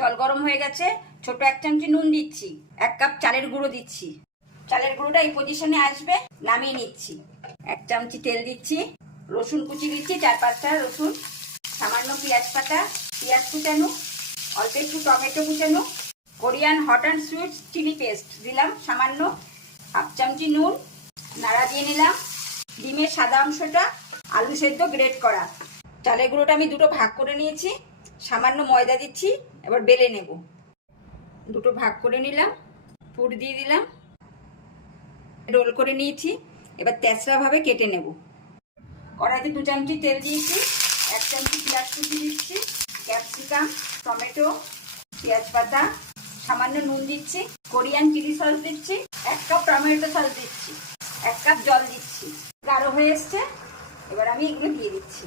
জল গরম হয়ে গেছে, ছোট 1 চামচি নুন দিচ্ছি, 1 কাপ চালের গুঁড়ো দিচ্ছি। চালের গুঁড়োটা এই পজিশনে আসবে, নামিয়ে নিচ্ছি। 1 চামচি তেল দিচ্ছি, রসুন কুচি দিচ্ছি 4-5টা রসুন, সামান্য পেঁয়াজ পাতা, পেঁয়াজ কুচানো, অল্প একটু টমেটো কুচানো, Korean hot and sweet chilli paste দিলাম সামান্য, 1/2 চামচি নুন, নাড়া দিয়ে নিলাম। ডিমের সাদা অংশটা, আলু সেদ্ধ গ্রেট করা। চালের গুঁড়োটা আমি দুটো ভাগ করে নিয়েছি, সামান্য ময়দা দিচ্ছি, এবার বেলে নেব। দুটো ভাগ করে নিলাম, পুর দিয়ে দিলাম, রোল করে নিয়েছি। এবার তেঁচড়াভাবে কেটে নেব। কড়াইতে 2 চামচি তেল দিয়েছি, 1 চামচি পেঁয়াজ কুচি দিচ্ছি, ক্যাপসিকাম, টমেটো, পেঁয়াজ পাতা, সামান্য নুন দিচ্ছি, কোরিয়ান চিলি সস দিচ্ছি, 1 কাপ টমেটো সস দিচ্ছি, 1 কাপ জল দিচ্ছি। গাঢ় হয়ে এসছে, এবার আমি এগুলো দিয়ে দিচ্ছি।